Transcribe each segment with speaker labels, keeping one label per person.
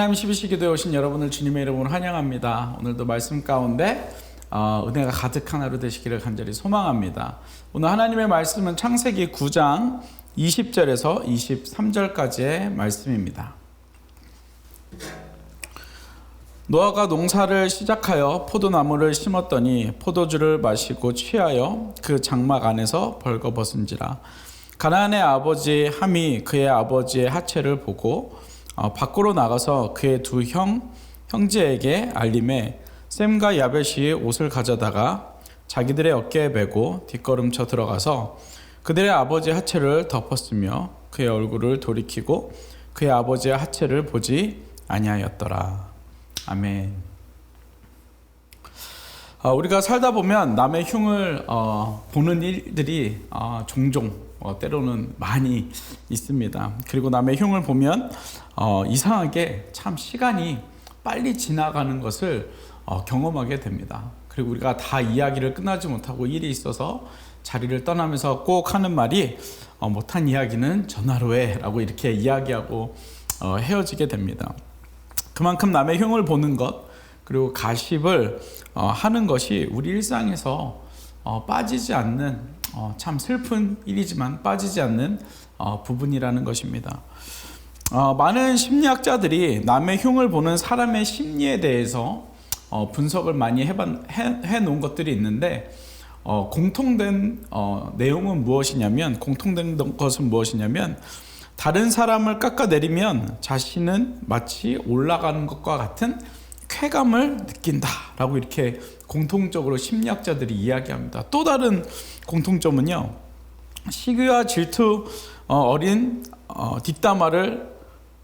Speaker 1: 하나님 12시 기도에 오신 여러분을 주님의 이름으로 환영합니다. 오늘도 말씀 가운데 어, 은혜가 가득한 하루 되시기를 간절히 소망합니다. 오늘 하나님의 말씀은 창세기 9장 20절에서 23절까지의 말씀입니다. 노아가 농사를 시작하여 포도나무를 심었더니 포도주를 마시고 취하여 그 장막 안에서 벌거벗은지라 가나안의 아버지 함이 그의 아버지의 하체를 보고 어, 밖으로 나가서 그의 두 형 형제에게 알림해 셈과 야벳이 옷을 가져다가 자기들의 어깨에 메고 뒷걸음쳐 들어가서 그들의 아버지 하체를 덮었으며 그의 얼굴을 돌이키고 그의 아버지의 하체를 보지 아니하였더라. 아멘. 어, 우리가 살다 보면 남의 흉을 어, 보는 일들이 어, 종종 어, 때로는 많이 있습니다. 그리고 남의 흉을 보면 어, 이상하게 참 시간이 빨리 지나가는 것을 어, 경험하게 됩니다. 그리고 우리가 다 이야기를 끝나지 못하고 일이 있어서 자리를 떠나면서 꼭 하는 말이 어, 못한 이야기는 전화로 해라고 이렇게 이야기하고 어, 헤어지게 됩니다. 그만큼 남의 흉을 보는 것 그리고 가십을 어, 하는 것이 우리 일상에서 어, 빠지지 않는 어, 참 슬픈 일이지만 빠지지 않는 어, 부분이라는 것입니다. 어, 많은 심리학자들이 남의 흉을 보는 사람의 심리에 대해서 어, 분석을 많이 해본, 해, 해 놓은 것들이 있는데 어, 공통된 어, 내용은 무엇이냐면 공통된 것은 무엇이냐면 다른 사람을 깎아내리면 자신은 마치 올라가는 것과 같은 쾌감을 느낀다라고 이렇게 공통적으로 심리학자들이 이야기합니다. 또 다른 공통점은요. 시기와 질투 어, 어린 어, 뒷담화를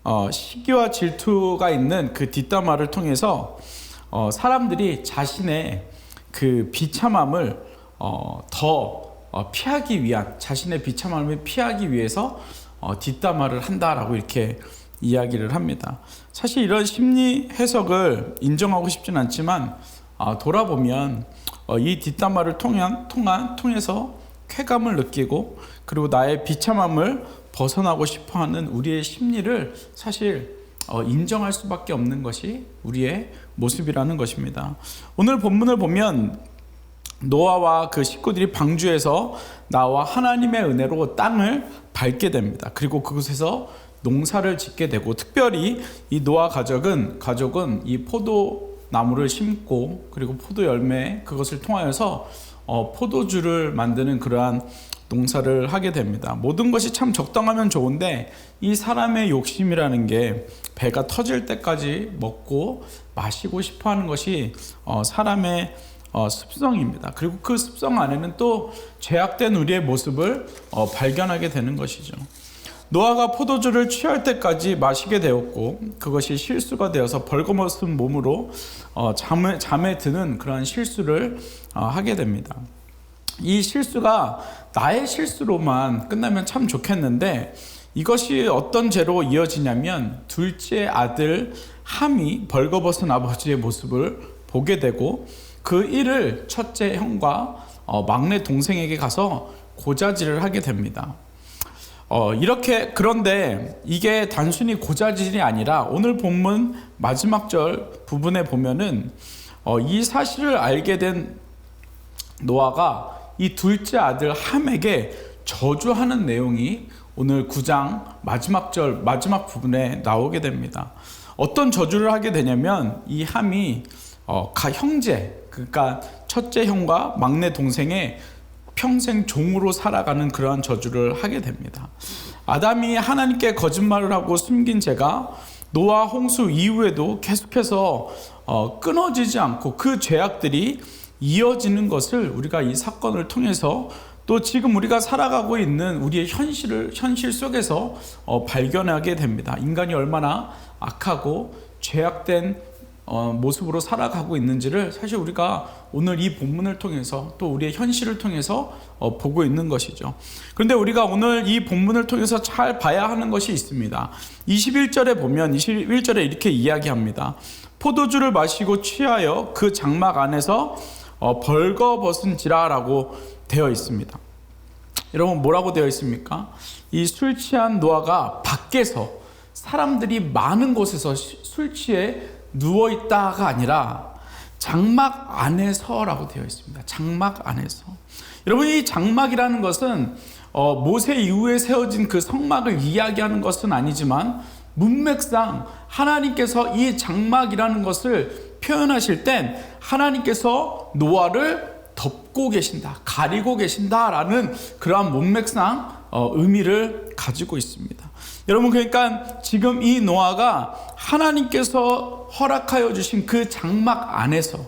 Speaker 1: 어, 시기와 질투가 있는 그 뒷담화를 통해서 어, 사람들이 자신의 그 비참함을 어, 더 어, 피하기 위한 자신의 비참함을 피하기 위해서 어, 뒷담화를 한다라고 이렇게 이야기를 합니다. 사실 이런 심리 해석을 인정하고 싶진 않지만 아, 돌아보면 어, 이 뒷담화를 통한, 통한 통해서 쾌감을 느끼고 그리고 나의 비참함을 벗어나고 싶어 하는 우리의 심리를 사실 어, 인정할 수밖에 없는 것이 우리의 모습이라는 것입니다. 오늘 본문을 보면 노아와 그 식구들이 방주에서 나와 하나님의 은혜로 땅을 밟게 됩니다. 그리고 그곳에서 농사를 짓게 되고 특별히 이 노아 가족은 가족은 이 포도 나무를 심고 그리고 포도 열매 그것을 통하여서 어, 포도주를 만드는 그러한 농사를 하게 됩니다. 모든 것이 참 적당하면 좋은데 이 사람의 욕심이라는 게 배가 터질 때까지 먹고 마시고 싶어 하는 것이 어, 사람의 어, 습성입니다. 그리고 그 습성 안에는 또 죄악된 우리의 모습을 어, 발견하게 되는 것이죠. 노아가 포도주를 취할 때까지 마시게 되었고 그것이 실수가 되어서 벌거벗은 몸으로 어, 잠에, 잠에 드는 그런 실수를 어, 하게 됩니다. 이 실수가 나의 실수로만 끝나면 참 좋겠는데 이것이 어떤 죄로 이어지냐면 둘째 아들 함이 벌거벗은 아버지의 모습을 보게 되고 그 일을 첫째 형과 어, 막내 동생에게 가서 고자질을 하게 됩니다. 어, 이렇게 그런데 이게 단순히 고자질이 아니라 오늘 본문 마지막 절 부분에 보면은 어, 이 사실을 알게 된 노아가 이 둘째 아들 함에게 저주하는 내용이 오늘 9장 마지막 절 마지막 부분에 나오게 됩니다. 어떤 저주를 하게 되냐면 이 함이 어, 가 형제 그러니까 첫째 형과 막내 동생의 평생 종으로 살아가는 그러한 저주를 하게 됩니다. 아담이 하나님께 거짓말을 하고 숨긴 죄가 노아 홍수 이후에도 계속해서 어, 끊어지지 않고 그 죄악들이 이어지는 것을 우리가 이 사건을 통해서 또 지금 우리가 살아가고 있는 우리의 현실을 현실 속에서 어, 발견하게 됩니다. 인간이 얼마나 악하고 죄악된 어, 모습으로 살아가고 있는지를 사실 우리가 오늘 이 본문을 통해서 또 우리의 현실을 통해서 어, 보고 있는 것이죠. 그런데 우리가 오늘 이 본문을 통해서 잘 봐야 하는 것이 있습니다. 21절에 보면 21절에 이렇게 이야기합니다. 포도주를 마시고 취하여 그 장막 안에서 어, 벌거벗은지라라고 되어 있습니다. 여러분 뭐라고 되어 있습니까? 이 술 취한 노아가 밖에서 사람들이 많은 곳에서 시- 술 취해 누워 있다가 아니라 장막 안에서라고 되어 있습니다. 장막 안에서. 여러분 이 장막이라는 것은 어, 모세 이후에 세워진 그 성막을 이야기하는 것은 아니지만 문맥상 하나님께서 이 장막이라는 것을 표현하실 땐 하나님께서 노아를 덮고 계신다, 가리고 계신다라는 그러한 문맥상 어, 의미를 가지고 있습니다. 여러분 그러니까 지금 이 노아가 하나님께서 허락하여 주신 그 장막 안에서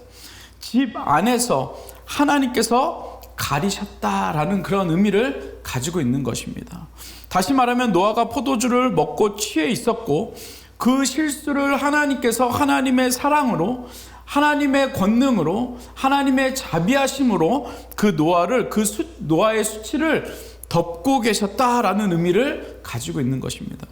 Speaker 1: 집 안에서 하나님께서 가리셨다라는 그런 의미를 가지고 있는 것입니다. 다시 말하면 노아가 포도주를 먹고 취해 있었고 그 실수를 하나님께서 하나님의 사랑으로 하나님의 권능으로 하나님의 자비하심으로 그 노아를 그 수, 노아의 수치를 덮고 계셨다라는 의미를 가지고 있는 것입니다.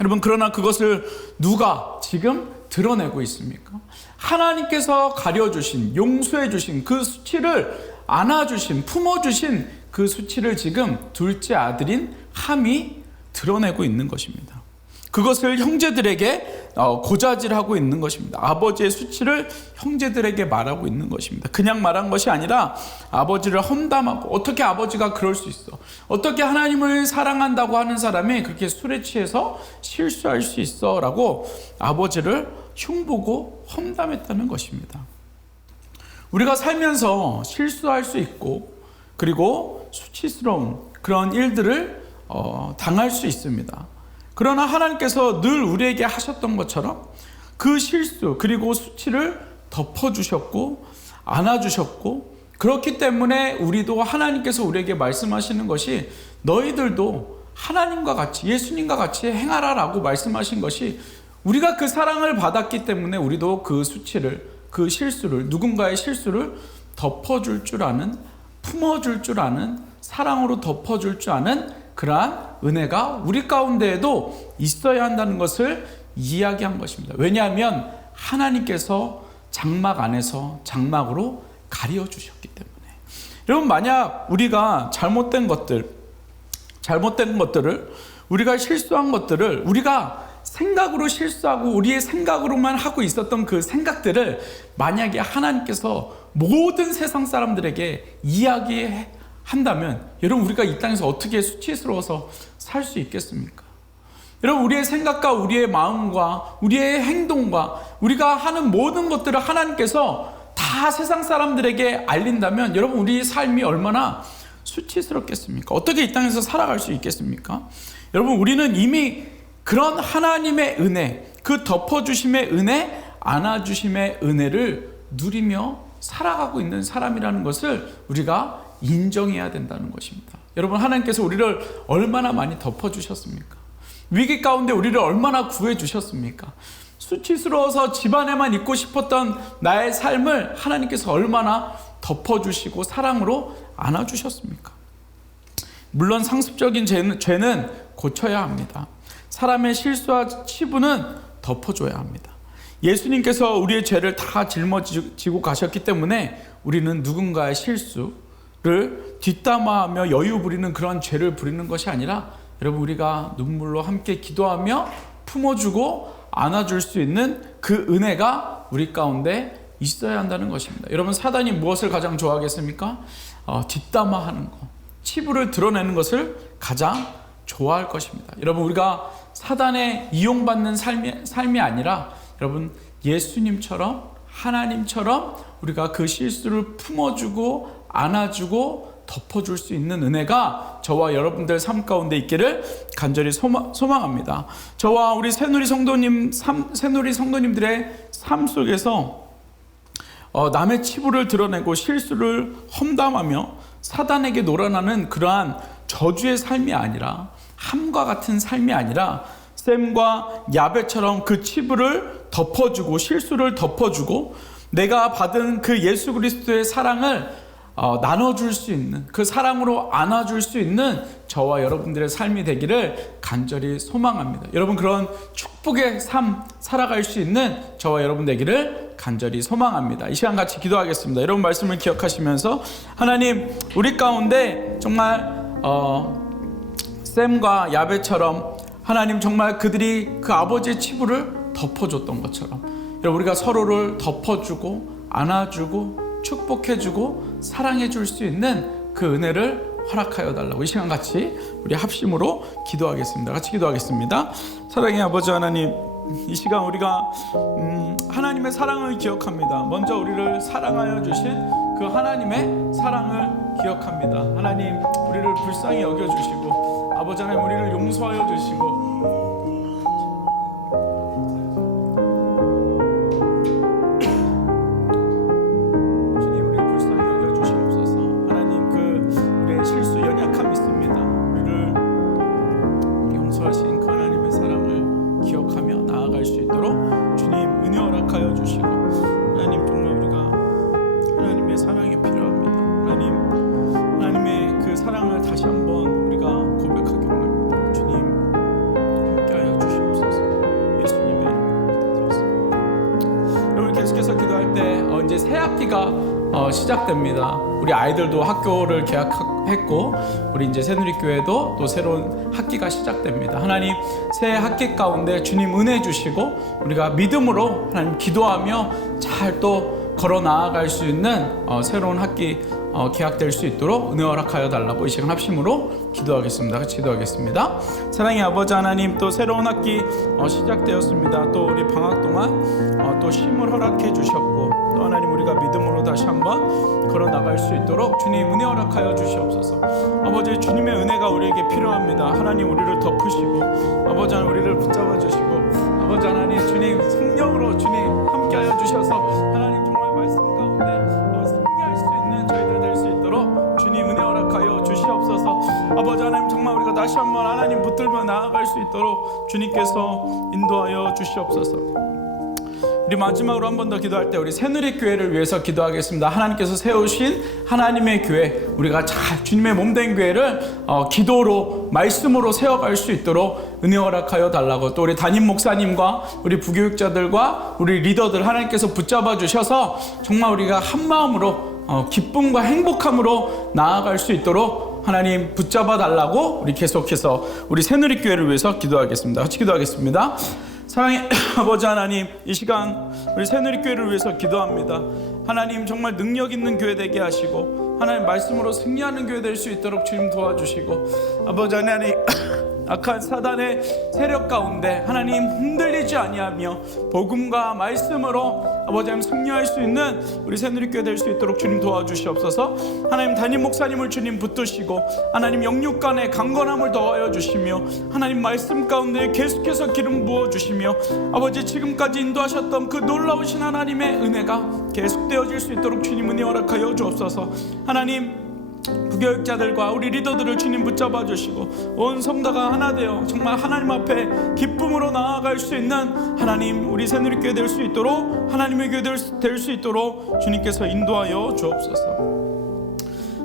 Speaker 1: 여러분 그러나 그것을 누가 지금 드러내고 있습니까? 하나님께서 가려 주신 용서해 주신 그 수치를 안아 주신 품어 주신 그 수치를 지금 둘째 아들인 함이 드러내고 있는 것입니다. 그것을 형제들에게 어, 고자질하고 있는 것입니다. 아버지의 수치를 형제들에게 말하고 있는 것입니다. 그냥 말한 것이 아니라 아버지를 험담하고 어떻게 아버지가 그럴 수 있어? 어떻게 하나님을 사랑한다고 하는 사람이 그렇게 술에 취해서 실수할 수 있어?라고 아버지를 흉보고 험담했다는 것입니다. 우리가 살면서 실수할 수 있고 그리고 수치스러운 그런 일들을 어, 당할 수 있습니다. 그러나 하나님께서 늘 우리에게 하셨던 것처럼 그 실수 그리고 수치를 덮어주셨고 안아주셨고 그렇기 때문에 우리도 하나님께서 우리에게 말씀하시는 것이 너희들도 하나님과 같이 예수님과 같이 행하라라고 말씀하신 것이 우리가 그 사랑을 받았기 때문에 우리도 그 수치를 그 실수를 누군가의 실수를 덮어줄 줄 아는 품어줄 줄 아는 사랑으로 덮어줄 줄 아는 그러한 은혜가 우리 가운데에도 있어야 한다는 것을 이야기한 것입니다. 왜냐하면 하나님께서 장막 안에서 장막으로 가려 주셨기 때문에. 여러분 만약 우리가 잘못된 것들 잘못된 것들을 우리가 실수한 것들을 우리가 생각으로 실수하고 우리의 생각으로만 하고 있었던 그 생각들을 만약에 하나님께서 모든 세상 사람들에게 이야기 한다면 여러분 우리가 이 땅에서 어떻게 수치스러워서 살 수 있겠습니까? 여러분 우리의 생각과 우리의 마음과 우리의 행동과 우리가 하는 모든 것들을 하나님께서 다 세상 사람들에게 알린다면 여러분 우리 삶이 얼마나 수치스럽겠습니까? 어떻게 이 땅에서 살아갈 수 있겠습니까? 여러분 우리는 이미 그런 하나님의 은혜, 그 덮어주심의 은혜, 안아주심의 은혜를 누리며 살아가고 있는 사람이라는 것을 우리가 인정해야 된다는 것입니다. 여러분 하나님께서 우리를 얼마나 많이 덮어 주셨습니까? 위기 가운데 우리를 얼마나 구해 주셨습니까? 수치스러워서 집안에만 있고 싶었던 나의 삶을 하나님께서 얼마나 덮어 주시고 사랑으로 안아 주셨습니까? 물론 상습적인 죄는, 죄는 고쳐야 합니다. 사람의 실수와 치부는 덮어줘야 합니다. 예수님께서 우리의 죄를 다 짊어지고 가셨기 때문에 우리는 누군가의 실수 를 뒷담화하며 여유 부리는 그런 죄를 부리는 것이 아니라 여러분 우리가 눈물로 함께 기도하며 품어주고 안아줄 수 있는 그 은혜가 우리 가운데 있어야 한다는 것입니다. 여러분 사단이 무엇을 가장 좋아하겠습니까? 어, 뒷담화하는 것, 치부를 드러내는 것을 가장 좋아할 것입니다. 여러분 우리가 사단에 이용받는 삶이, 삶이 아니라 여러분 예수님처럼 하나님처럼 우리가 그 실수를 품어주고 안아주고 덮어줄 수 있는 은혜가 저와 여러분들 삶 가운데 있기를 간절히 소망, 소망 합니다. 저와 우리 새누리 성도님 삶, 새누리 성도님들의 삶 속에서 어, 남의 치부를 드러내고 실수를 험담하며 사단에게 놀아나는 그러한 저주의 삶이 아니라 함과 같은 삶이 아니라 샘과 야베처럼 그 치부를 덮어주고 실수를 덮어주고 내가 받은 그 예수 그리스도의 사랑을 어, 나눠줄 수 있는 그 사랑으로 안아줄 수 있는 저와 여러분들의 삶이 되기를 간절히 소망합니다. 여러분 그런 축복의 삶 살아갈 수 있는 저와 여러분 되기를 간절히 소망합니다. 이 시간 같이 기도하겠습니다. 여러분 말씀을 기억하시면서 하나님 우리 가운데 정말 어, 샘과 야베처럼 하나님 정말 그들이 그 아버지의 치부를 덮어줬던 것처럼 우리가 서로를 덮어주고 안아주고 축복해주고 사랑해줄 수 있는 그 은혜를 허락하여 달라고 이 시간 같이 우리 합심으로 기도하겠습니다. 같이 기도하겠습니다. 사랑의 아버지 하나님 이 시간 우리가 음, 하나님의 사랑을 기억합니다. 먼저 우리를 사랑하여 주신 그 하나님의 사랑을 기억합니다. 하나님 우리를 불쌍히 여겨 주시고 아버지 하나님 우리를 용서하여 주시고 개학했고 우리 이제 새누리교회도 또 새로운 학기가 시작됩니다. 하나님 새 학기 가운데 주님 은혜 주시고 우리가 믿음으로 하나님 기도하며 잘 또 걸어 나아갈 수 있는 어, 새로운 학기 어, 계약될 수 있도록 은혜 허락하여 달라고 이 시간 합심으로 기도하겠습니다. 같이 기도하겠습니다. 사랑의 아버지 하나님 또 새로운 학기 어, 시작되었습니다. 또 우리 방학 동안 어, 또 쉼을 허락해 주셨고 또 하나님 우리가 믿음으로 다시 한번 걸어 나갈 수 있도록 주님 은혜 허락하여 주시옵소서. 아버지 주님의 은혜가 우리에게 필요합니다. 하나님 우리를 덮으시고 아버지 하나님 우리를 붙잡아 주시고 아버지 하나님 주님 성령으로 주님 함께하여 주셔서 하나님 다시 한번 하나님 붙들며 나아갈 수 있도록 주님께서 인도하여 주시옵소서. 우리 마지막으로 한 번 더 기도할 때 우리 새누리 교회를 위해서 기도하겠습니다. 하나님께서 세우신 하나님의 교회, 우리가 잘 주님의 몸된 교회를 어, 기도로 말씀으로 세워갈 수 있도록 은혜 허락하여 달라고 또 우리 담임 목사님과 우리 부교육자들과 우리 리더들 하나님께서 붙잡아 주셔서 정말 우리가 한 마음으로 어, 기쁨과 행복함으로 나아갈 수 있도록 하나님 붙잡아 달라고 우리 계속해서 우리 새누리 교회를 위해서 기도하겠습니다. 같이 기도하겠습니다. 사랑의 아버지 하나님 이 시간 우리 새누리 교회를 위해서 기도합니다 하나님 정말 능력 있는 교회 되게 하시고 하나님 말씀으로 승리하는 교회 될 수 있도록 주님 도와주시고 아버지 하나님 악한 사단의 세력 가운데 하나님 흔들리지 아니하며 복음과 말씀으로 아버지 하나님 승리할 수 있는 우리 새누리교회 될 수 있도록 주님 도와주시옵소서. 하나님 담임 목사님을 주님 붙드시고 하나님 영육간에 강건함을 더하여 주시며 하나님 말씀 가운데 계속해서 기름 부어 주시며 아버지 지금까지 인도하셨던 그 놀라우신 하나님의 은혜가 계속되어질 수 있도록 주님 은혜 허락하여 주옵소서. 하나님 부교육자들과 우리 리더들을 주님 붙잡아 주시고 온 성도가 하나 되어 정말 하나님 앞에 기쁨으로 나아갈 수 있는 하나님 우리 새누리교회 될 수 있도록 하나님의 교회 될 수 있도록 주님께서 인도하여 주옵소서.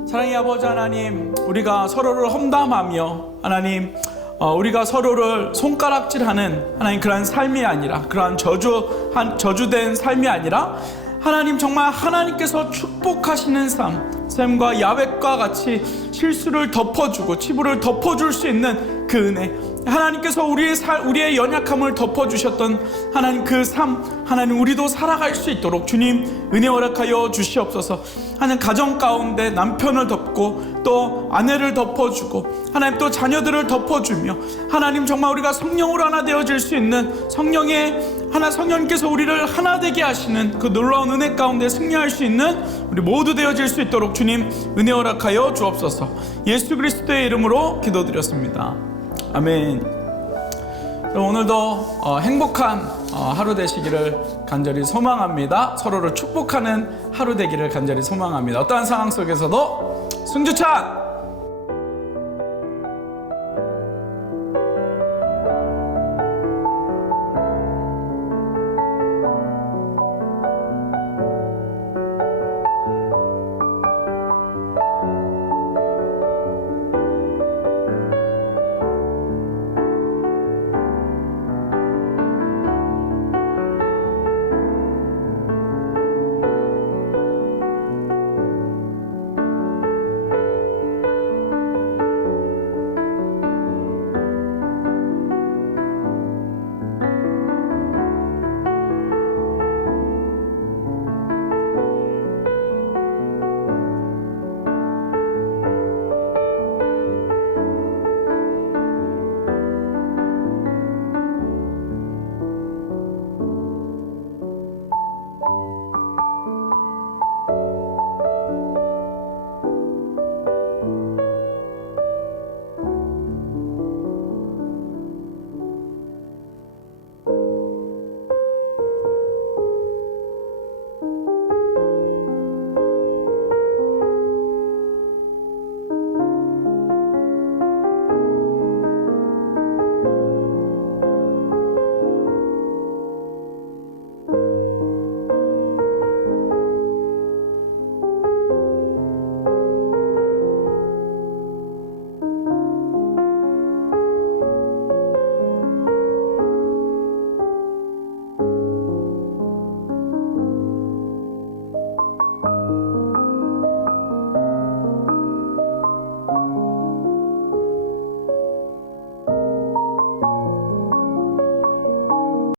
Speaker 1: 사랑의 아버지 하나님, 우리가 서로를 험담하며 하나님 어, 우리가 서로를 손가락질하는 하나님 그러한 삶이 아니라 그러한 저주 한 저주된 삶이 아니라 하나님 정말 하나님께서 축복하시는 삶, 샘과 야벳과 같이 실수를 덮어주고 치부를 덮어줄 수 있는 그 은혜. 하나님께서 우리의 살, 우리의 연약함을 덮어주셨던 하나님 그 삶, 하나님 우리도 살아갈 수 있도록 주님 은혜 허락하여 주시옵소서. 하나님 가정 가운데 남편을 덮고 또 아내를 덮어주고 하나님 또 자녀들을 덮어주며 하나님 정말 우리가 성령으로 하나 되어질 수 있는 성령의 하나 성령께서 우리를 하나 되게 하시는 그 놀라운 은혜 가운데 승리할 수 있는 우리 모두 되어질 수 있도록 주님 은혜 허락하여 주옵소서. 예수 그리스도의 이름으로 기도드렸습니다. 아멘. 오늘도 어, 행복한 어, 하루 되시기를 간절히 소망합니다. 서로를 축복하는 하루 되기를 간절히 소망합니다. 어떠한 상황 속에서도 승주찬